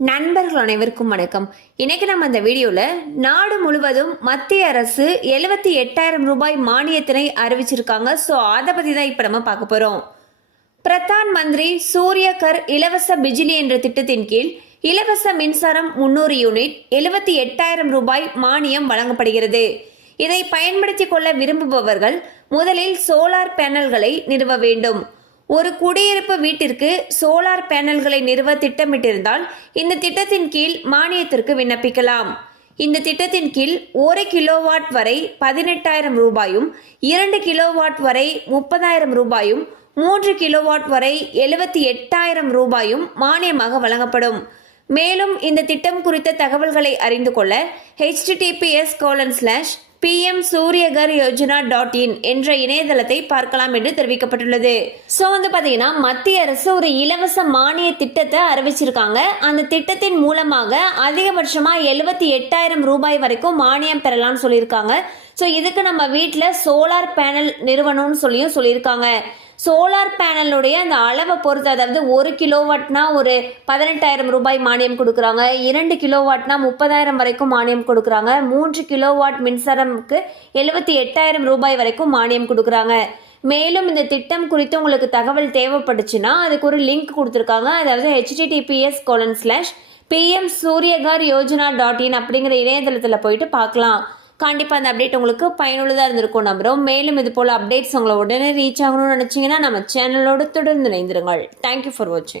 நண்பர்கள் அனைவருக்கும் வணக்கம். இன்னைக்கு நம்ம இந்த வீடியோல நாடு முழுவதும் மத்திய அரசு 78,000 ரூபாய் மானியத்தினை அறிவிச்சிருக்காங்க. ஸோ அதை பத்தி தான் இப்ப நம்ம பார்க்க போறோம். பிரதான் மந்திரி சூரிய கர் இலவச பிஜிலி என்ற திட்டத்தின் கீழ் இலவச மின்சாரம் 300 யூனிட் 78,000 ரூபாய் மானியம் வழங்கப்படுகிறது. இதை பயன்படுத்திக் கொள்ள விரும்புபவர்கள் முதலில் சோலார் பேனல்களை நிறுவ வேண்டும். ஒரு குடியிருப்பு வீட்டிற்கு சோலார் பேனல்களை நிறுவ திட்டமிட்டிருந்தால் இந்த திட்டத்தின் கீழ் மானியத்திற்கு விண்ணப்பிக்கலாம். இந்த திட்டத்தின் கீழ் 1 கிலோவாட் வரை 18,000 ரூபாயும், 2 கிலோவாட் வரை 30,000 ரூபாயும், 3 கிலோவாட் வரை 78,000 ரூபாயும் மானியமாக வழங்கப்படும். மேலும் இந்த திட்டம் குறித்த தகவல்களை அறிந்து கொள்ள https:/pmsuryaghar.in என்ற இணையதளத்தை பார்க்கலாம் என்று தெரிவிக்கப்பட்டுள்ளது. ஸோ பார்த்தீங்கன்னா மத்திய அரசு ஒரு இலவச மானிய திட்டத்தை அறிவிச்சிருக்காங்க. அந்த திட்டத்தின் மூலமாக அதிகபட்சமாக 78,000 ரூபாய் வரைக்கும் மானியம் பெறலாம்னு சொல்லியிருக்காங்க. ஸோ இதுக்கு நம்ம வீட்டில் சோலார் பேனல் நிறுவனம்னு சொல்லியிருக்காங்க. சோலார் பேனலுடைய அந்த அளவை பொறுத்து, அதாவது 1 கிலோவாட்னா ஒரு 18,000 ரூபாய் மானியம் கொடுக்குறாங்க, 2 கிலோவாட்னா 30,000 வரைக்கும் மானியம் கொடுக்குறாங்க, 3 கிலோவாட் மின்சாரம்க்கு 78,000 ரூபாய் வரைக்கும் மானியம் கொடுக்குறாங்க. மேலும் இந்த திட்டம் குறித்து உங்களுக்கு தகவல் தேவைப்பட்டுச்சுன்னா அதுக்கு ஒரு லிங்க் கொடுத்துருக்காங்க. அதாவது https:/pmsuryaghar.in அப்படிங்கிற இணையதளத்தில் போயிட்டு பார்க்கலாம். கண்டிப்பாக அந்த அப்டேட் உங்களுக்கு பயனுள்ளதாக இருந்திருக்கும் நம்புகிறோம். மேலும் இது போல் அப்டேட்ஸ் உங்களை உடனே ரீச் ஆகணும்னு நினச்சிங்கன்னா நம்ம சேனலோடு தொடர்ந்து இணைந்திருங்கள். தேங்க்யூ ஃபார் வாட்சிங்.